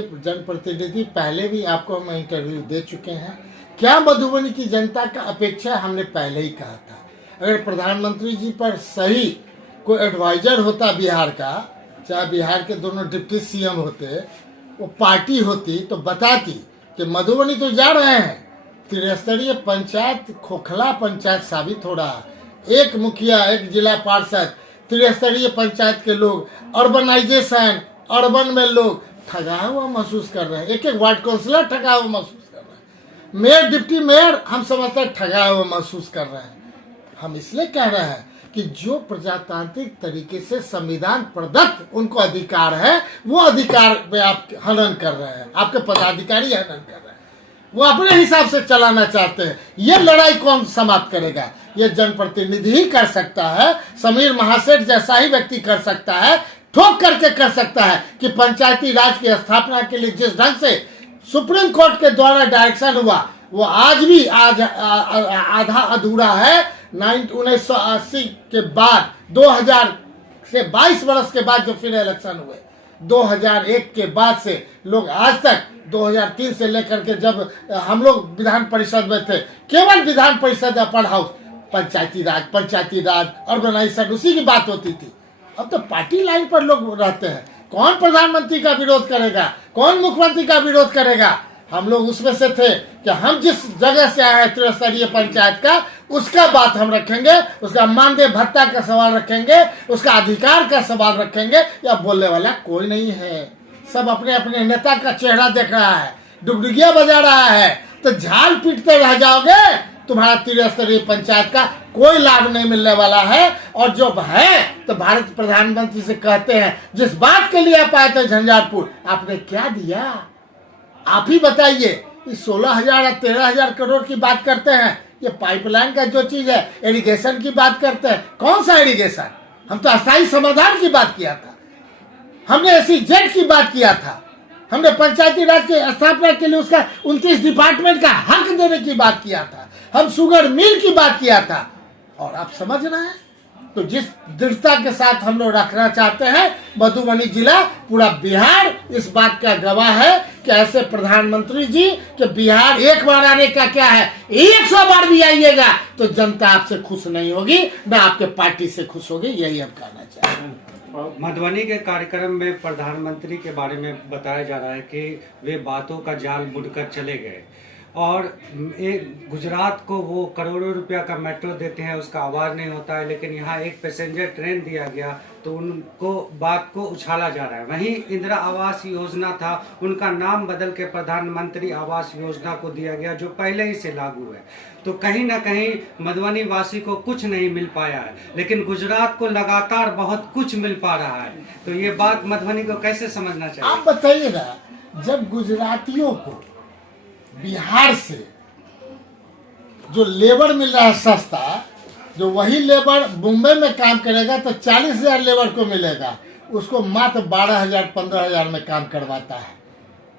के जनप्रतिनिधि पहले भी आपको हम इंटरव्यू दे चुके हैं। क्या मधुबनी की जनता का अपेक्षा हमने पहले ही कहा था। अगर प्रधानमंत्री जी पर सही कोई एडवाइजर होता बिहार का, चाहे बिहार के दोनों डिप्टी सीएम होते, वो पार्टी होती तो बताती कि मधुबनी तो जा रहे हैं, त्रिस्तरीय पंचायत खोखला पंचायत साबित हो रहा है। एक मुखिया, एक जिला पार्षद, त्रिस्तरीय पंचायत के लोग, अर्बनाइजेशन, अर्बन में लोग ठगा हुआ महसूस कर रहे हैं। एक एक वार्ड काउंसिलर ठगा हुआ महसूस कर रहे हैं। मेयर, डिप्टी मेयर हम समझते हैं ठगा हुआ महसूस कर रहे हैं। हम इसलिए कह रहे हैं कि जो प्रजातांत्रिक तरीके से संविधान प्रदत्त उनको अधिकार है, वो अधिकार में आप हनन कर रहे हैं, आपके पदाधिकारी हनन कर रहे हैं। वो अपने हिसाब से चलाना चाहते हैं। ये लड़ाई कौन समाप्त करेगा? ये जनप्रतिनिधि ही कर सकता है। समीर महासेठ जैसा ही व्यक्ति कर सकता है, ठोक करके कर सकता है कि पंचायती राज की स्थापना के लिए जिस ढंग से सुप्रीम कोर्ट के द्वारा डायरेक्शन हुआ, वो आज भी आधा अधूरा है। 1980 के बाद 2000 से 22 वर्ष के बाद जो फिर इलेक्शन हुए, 2001 के बाद से लोग आज तक 2003 से लेकर के जब हम लोग विधान परिषद में थे, केवल विधान परिषद अपर हाउस पंचायती राज ऑर्गेनाइजेशन उसी की बात होती थी। अब तो पार्टी लाइन पर लोग रहते हैं। कौन प्रधानमंत्री का विरोध करेगा, कौन मुख्यमंत्री का विरोध करेगा? हम लोग उसमें से थे कि हम जिस जगह से आए हैं त्रिस्तरीय पंचायत का, उसका बात हम रखेंगे, उसका मानदेय भत्ता का सवाल रखेंगे, उसका अधिकार का सवाल रखेंगे। या बोलने वाला कोई नहीं है। सब अपने अपने नेता का चेहरा देख रहा है, डुगडुगिया बजा रहा है। तो झाल पीटते रह जाओगे, तुम्हारा त्रिस्तरीय पंचायत का कोई लाभ नहीं मिलने वाला है। और जो है तो भारत प्रधानमंत्री से कहते हैं, जिस बात के लिए आप आए थे झंझारपुर, आपने क्या दिया? आप ही बताइए। इस 16,000 या 13,000 करोड़ की बात करते हैं, ये पाइपलाइन का जो चीज है, इरिगेशन की बात करते हैं। कौन सा इरिगेशन? हम तो अस्थायी समाधान की बात किया था, हमने SEZ की बात किया था, हमने पंचायती राज की स्थापना के लिए उसका 29 डिपार्टमेंट का हक देने की बात किया था, हम शुगर मिल की बात किया था। और आप समझ रहे हैं, तो जिस दृढ़ता के साथ हम लोग रखना चाहते हैं, मधुबनी जिला, पूरा बिहार इस बात का गवाह है कि ऐसे प्रधानमंत्री जी कि बिहार एक बार आने का क्या है, 100 बार भी आइएगा तो जनता आपसे खुश नहीं होगी, न आपके पार्टी से खुश होगी। यही हम कहना चाहते हैं। मधुबनी के कार्यक्रम में प्रधानमंत्री के बारे में बताया जा रहा है कि वे बातों का जाल बुनकर चले गए और एक गुजरात को वो करोड़ों रुपया का मेट्रो देते हैं, उसका आवाज़ नहीं होता है, लेकिन यहाँ एक पैसेंजर ट्रेन दिया गया तो उनको बात को उछाला जा रहा है। वहीं इंदिरा आवास योजना था, उनका नाम बदल के प्रधानमंत्री आवास योजना को दिया गया, जो पहले ही से लागू है। तो कहीं ना कहीं मधुबनी वासी को कुछ नहीं मिल पाया है, लेकिन गुजरात को लगातार बहुत कुछ मिल पा रहा है। तो ये बात मधुबनी को कैसे समझना चाहिए? आप बताइए ना, जब गुजरातियों को बिहार से जो लेबर मिल रहा है सस्ता, जो वही लेबर मुंबई में काम करेगा तो 40,000 लेबर को मिलेगा, उसको मात्र 12,000 15,000 में काम करवाता है,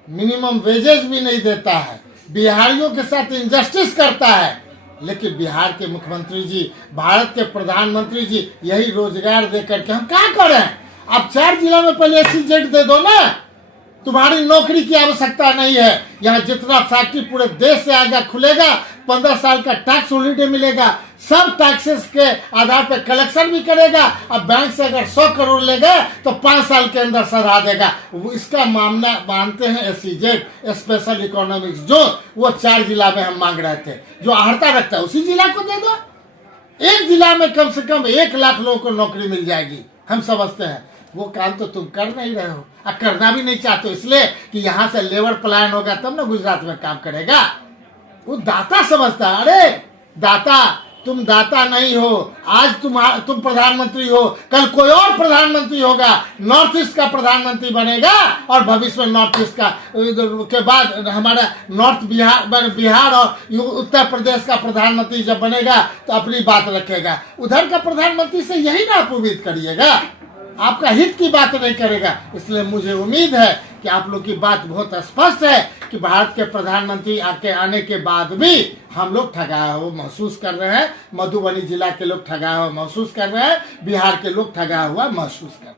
मिनिमम वेजेस भी नहीं देता है, बिहारियों के साथ इंजस्टिस करता है। लेकिन बिहार के मुख्यमंत्री जी, भारत के प्रधानमंत्री जी यही रोजगार दे करके हम क्या करें? आप 4 जिला में पहले SEZ दे दो ना, तुम्हारी नौकरी की आवश्यकता नहीं है। यहाँ जितना फैक्ट्री पूरे देश से आएगा खुलेगा, 15 साल का टैक्स हॉलिडे मिलेगा, सब टैक्सेस के आधार पर कलेक्शन भी करेगा। अब बैंक से अगर 100 करोड़ लेगा तो 5 साल के अंदर सधा देगा। वो इसका मामला मानते हैं SEZ, स्पेशल इकोनॉमिक जोन, वो 4 जिला में हम मांग रहे थे। जो आहर्ता रखता है उसी जिला को दे दो। एक जिला में कम से कम 1 लाख लोगों को नौकरी मिल जाएगी। हम समझते हैं वो काम तो तुम कर नहीं रहे हो, और करना भी नहीं चाहते, इसलिए कि यहाँ से लेबर पलायन होगा तब ना गुजरात में काम करेगा। वो दाता समझता है। अरे दाता, तुम दाता नहीं हो। आज तुम प्रधानमंत्री हो, कल कोई और प्रधानमंत्री होगा, नॉर्थ ईस्ट का प्रधानमंत्री बनेगा, और भविष्य में नॉर्थ ईस्ट का के बाद हमारा बिहार और उत्तर प्रदेश का प्रधानमंत्री जब बनेगा तो अपनी बात रखेगा। उधर का प्रधानमंत्री से यही ना आप उम्मीद करिएगा, आपका हित की बात नहीं करेगा। इसलिए मुझे उम्मीद है कि आप लोग की बात बहुत स्पष्ट है कि भारत के प्रधानमंत्री आने के बाद भी हम लोग ठगाए हुए महसूस कर रहे हैं, मधुबनी जिला के लोग ठगाए हुए महसूस कर रहे हैं, बिहार के लोग ठगाए हुआ महसूस कर रहे हैं।